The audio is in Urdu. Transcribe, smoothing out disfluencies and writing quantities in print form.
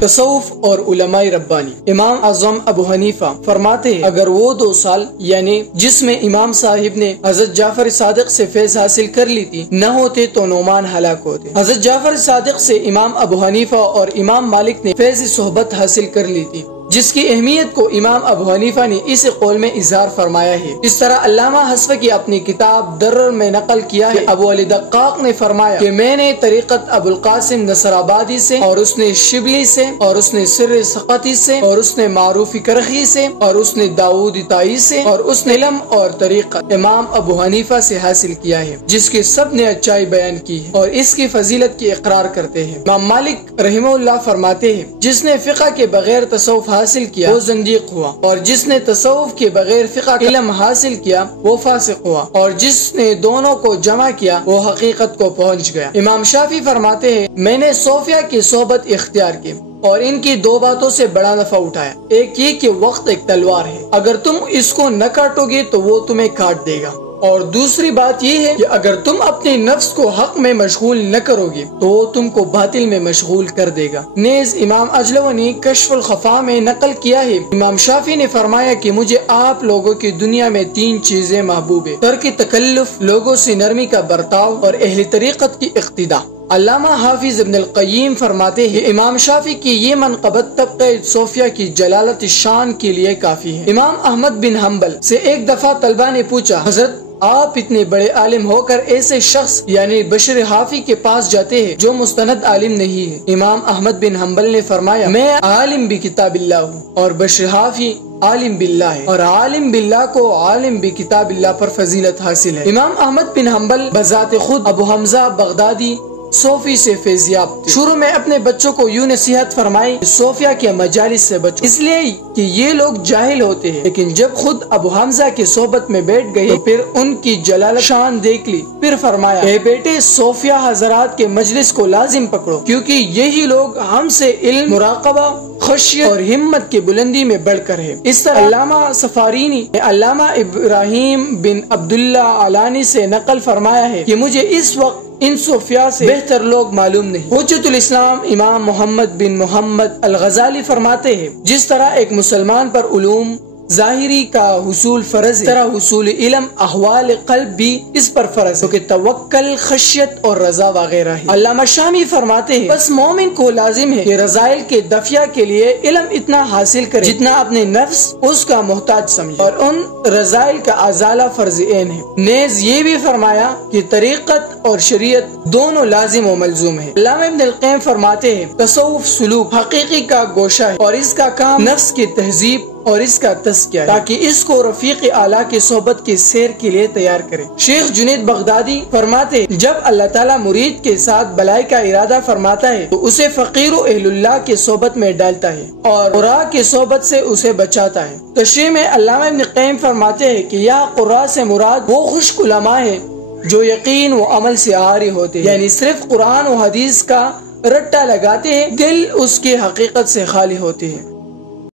تصوف اور علماء ربانی۔ امام اعظم ابو حنیفہ فرماتے ہیں اگر وہ 2 سال یعنی جس میں امام صاحب نے حضرت جعفر صادق سے فیض حاصل کر لی تھی نہ ہوتے تو نعمان ہلاک ہوتے۔ حضرت جعفر صادق سے امام ابو حنیفہ اور امام مالک نے فیض صحبت حاصل کر لی تھی، جس کی اہمیت کو امام ابو حنیفہ نے اس قول میں اظہار فرمایا ہے۔ اس طرح علامہ حصفی اپنی کتاب درر میں نقل کیا ہے ابو علی دقاق نے فرمایا کہ میں نے طریقت ابو القاسم نصر آبادی سے اور اس نے شبلی سے اور اس نے سر سقطی سے اور اس نے معروف کرخی سے اور اس نے داؤد تائی سے اور اس نے علم اور طریقت امام ابو حنیفہ سے حاصل کیا ہے، جس کے سب نے اچائی بیان کی ہے اور اس کی فضیلت کی اقرار کرتے ہیں۔ امام مالک رحمہ اللہ فرماتے ہیں جس نے فقہ کے بغیر تصوف حاصل کیا وہ زندیق ہوا، اور جس نے تصوف کے بغیر فقہ کا علم حاصل کیا وہ فاسق ہوا، اور جس نے دونوں کو جمع کیا وہ حقیقت کو پہنچ گیا۔ امام شافعی فرماتے ہیں میں نے صوفیہ کی صحبت اختیار کی اور ان کی 2 باتوں سے بڑا نفع اٹھایا، ایک یہ کہ وقت ایک تلوار ہے، اگر تم اس کو نہ کاٹو گے تو وہ تمہیں کاٹ دے گا، اور دوسری بات یہ ہے کہ اگر تم اپنے نفس کو حق میں مشغول نہ کرو گے تو وہ تم کو باطل میں مشغول کر دے گا۔ نیز امام اجلو نے کشف الخفا میں نقل کیا ہے امام شافعی نے فرمایا کہ مجھے آپ لوگوں کی دنیا میں 3 چیزیں محبوب ہیں: ترک تکلف، لوگوں سے نرمی کا برتاؤ اور اہل طریقت کی اقتداء۔ علامہ حافظ ابن القیم فرماتے ہیں امام شافعی کی یہ منقبت طبقہ صوفیہ کی جلالت شان کے لیے کافی ہے۔ امام احمد بن حنبل سے ایک دفعہ طلبہ نے پوچھا حضرت آپ اتنے بڑے عالم ہو کر ایسے شخص یعنی بشر حافی کے پاس جاتے ہیں جو مستند عالم نہیں ہے؟ امام احمد بن حنبل نے فرمایا میں عالم بکتاب اللہ ہوں اور بشر حافی عالم باللہ ہے، اور عالم باللہ کو عالم بکتاب اللہ پر فضیلت حاصل ہے۔ امام احمد بن حنبل بذات خود ابو حمزہ بغدادی صوفی سے فیضیاب تھے۔ شروع میں اپنے بچوں کو یوں نصیحت فرمائی صوفیہ کے مجالس سے بچو، اس لیے کہ یہ لوگ جاہل ہوتے ہیں، لیکن جب خود ابو حمزہ کی صحبت میں بیٹھ گئے تو پھر ان کی جلالت شان دیکھ لی، پھر فرمایا اے بیٹے صوفیہ حضرات کے مجلس کو لازم پکڑو، کیونکہ یہی لوگ ہم سے علم، مراقبہ، خشیت اور ہمت کی بلندی میں بڑھ کر ہے۔ اس طرح علامہ سفارینی نے علامہ ابراہیم بن عبداللہ علانی سے نقل فرمایا ہے کہ مجھے اس وقت ان صوفیاء سے بہتر لوگ معلوم نہیں۔ حجت الاسلام امام محمد بن محمد الغزالی فرماتے ہیں جس طرح ایک مسلمان پر علوم ظاہری کا حصول فرض ہے، طرح حصول علم احوال قلب بھی اس پر فرض ہے، کیونکہ توکل، خشیت اور رضا وغیرہ ہے۔ علامہ شامی فرماتے ہیں بس مومن کو لازم ہے کہ رذائل کے دفع کے لیے علم اتنا حاصل کرے جتنا اپنے نفس اس کا محتاج سمجھے، اور ان رذائل کا ازالہ فرض عین ہے۔ نیز یہ بھی فرمایا کہ طریقت اور شریعت دونوں لازم و ملزوم ہے۔ علامہ ابن القیم فرماتے ہیں تصوف سلوک حقیقی کا گوشہ ہے، اور اس کا کام نفس کی تہذیب اور اس کا تزکیہ ہے تاکہ اس کو رفیق اعلیٰ کی صحبت کی سیر کے لیے تیار کرے۔ شیخ جنید بغدادی فرماتے جب اللہ تعالیٰ مرید کے ساتھ بلائی کا ارادہ فرماتا ہے تو اسے فقیر و اہل اللہ کی صحبت میں ڈالتا ہے اور قراء کی صحبت سے اسے بچاتا ہے۔ تشریح میں علامہ ابن قیم فرماتے ہیں کہ یہ قراء سے مراد وہ خشک علماء ہیں جو یقین و عمل سے عاری ہوتے ہیں، یعنی صرف قرآن و حدیث کا رٹا لگاتے ہیں، دل اس کی حقیقت سے خالی ہوتے ہیں۔